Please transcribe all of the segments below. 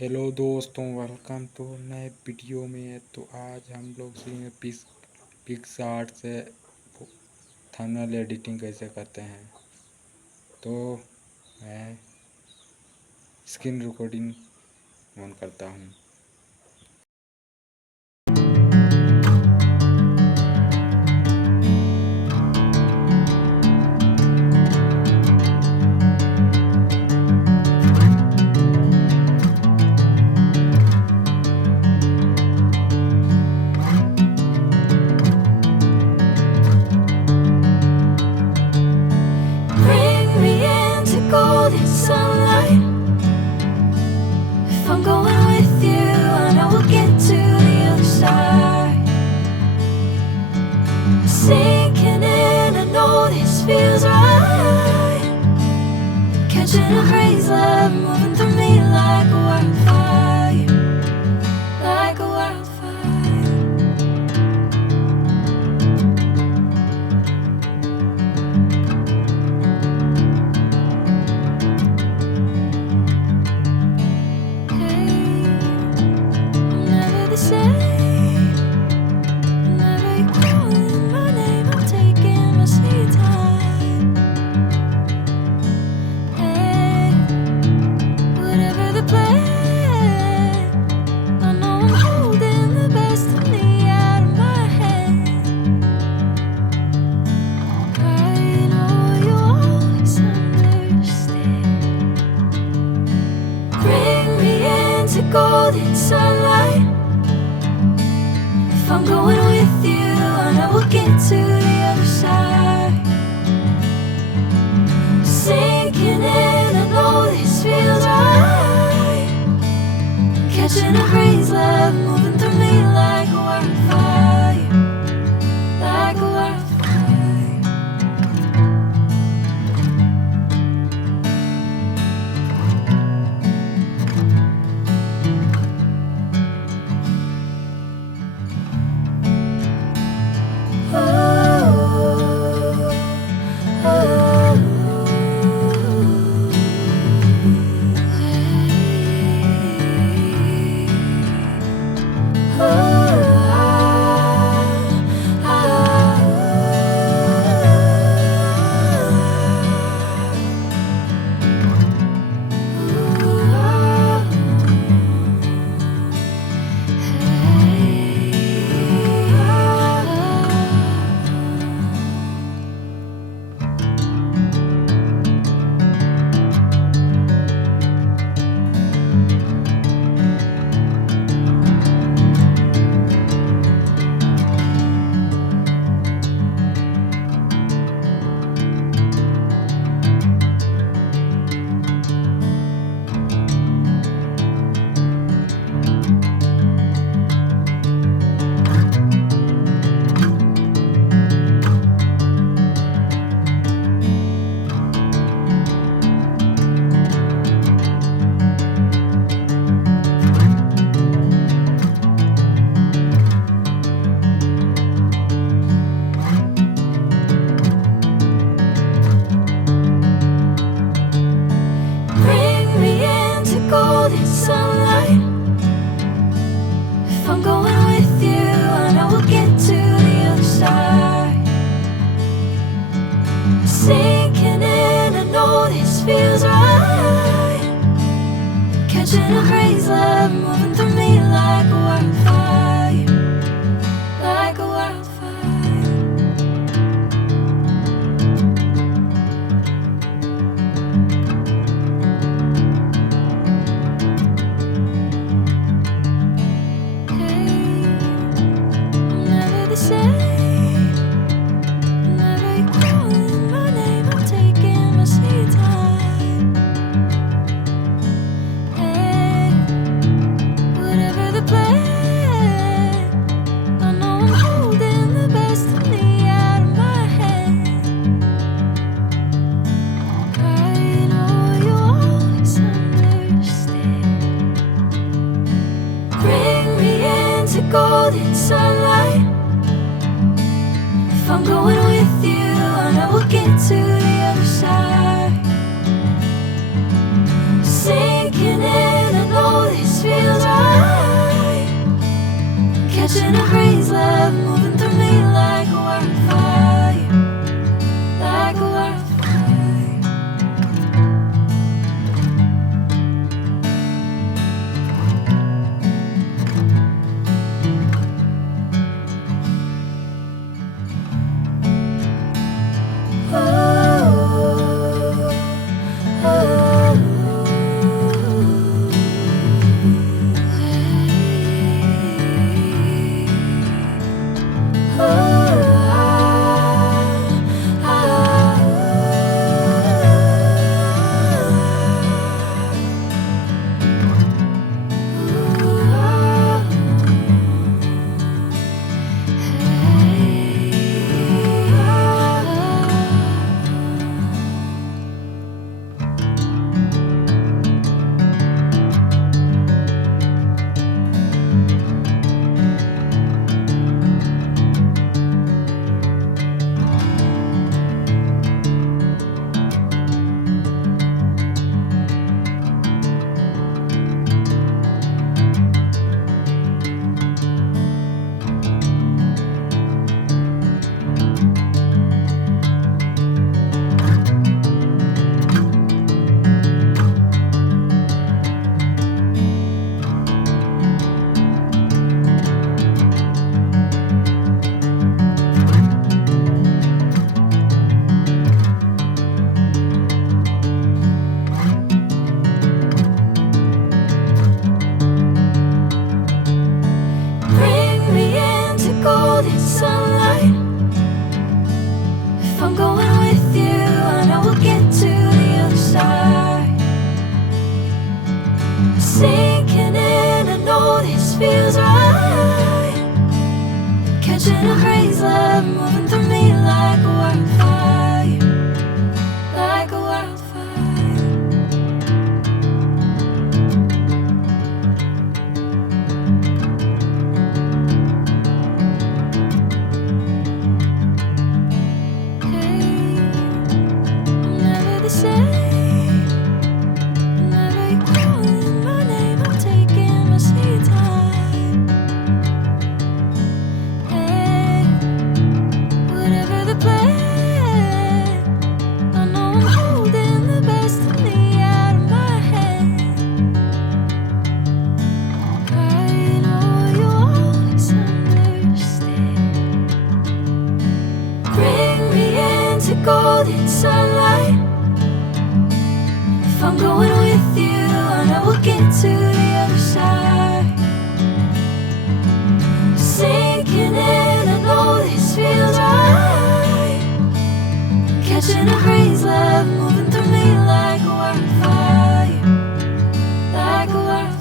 Hello दोस्तों, welcome तो नए वीडियो में। तो आज हम लोग सीखेंगे पिक्स आर्ट से थंबनेल एडिटिंग कैसे करते हैं। तो मैं स्क्रीन रिकॉर्डिंग ऑन करता हूँ। Bring me into golden sunlight. If I'm going with you, I know we'll get to the other side. Sinking in, I know this feels right. Catching a breeze, love moving through me like a wildfire, like a wildfire. I'm never the same. Whenever you're calling my name, I'm taking my sweet time. Hey, whatever the plan, I know I'm holding the best of me out of my hand. I know you'll always understand. Bring me into golden sunlight. If I'm going with you, I know we'll get to the other side. Sinking in, I know this feels right. Catching a breeze, love moving through me like a wildfire, like a wildfire. Bring me into golden sunlight. If I'm going with you, I know we'll get to the other side. Sinking in, I know this feels right. Catching a breeze, love moving through me like a wildfire, like a wildfire. I'm never the same. Whenever you're calling my name, I'm taking my sweet time. Hey, whatever the plan, I know I'm holding the best of me out of my hand. I know you'll always understand. Bring me into golden sunlight. If I'm going with you, I know we'll get to the other side. Sinking in, I know this Sinking in, I know this feels right. Catching a crazy love moving through me like a wildfire, like a wildfire. Hey, I'm never the same. Whenever you're calling my name, I'm taking my sweet time. Hey, whatever the plan, I know I'm holding the best of me out of my hand. I know you always understand. Bring me into golden sunlight. If I'm going with you, I know we'll get to the other side. Sinking in, I know this feels right. Catching a crazy love moving through me like a wildfire, like a wildfire.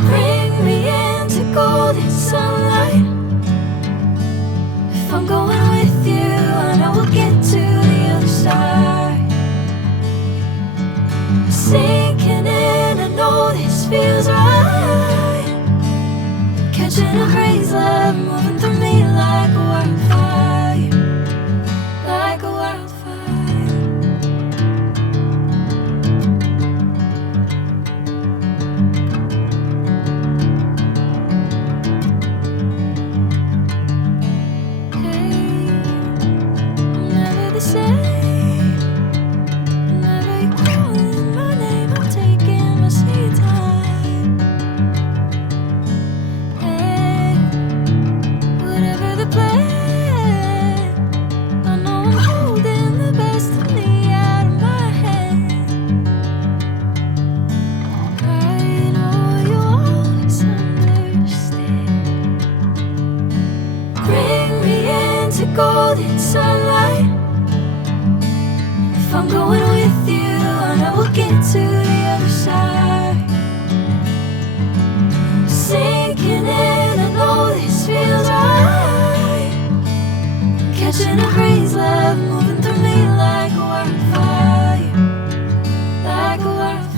Bring me into golden sunlight. If I'm going with you, I know we'll get to the other side. Sinking in, I know this feels right. Catching a crazy love moving through me like a wildfire, like a wildfire. Hey, I'm never the same. Whenever you're calling my name, I'm taking my sweet time. Hey, whatever the plan, I know I'm holding the best of me out of my hand. I know you always understand. Bring me into golden sunlight. If I'm going with you, I know we'll get to the other side. Sinking in, I know this feels right. Catching a crazy love moving through me like a wildfire, like a wildfire.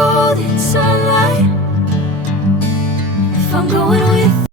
golden sunlight. If I'm going with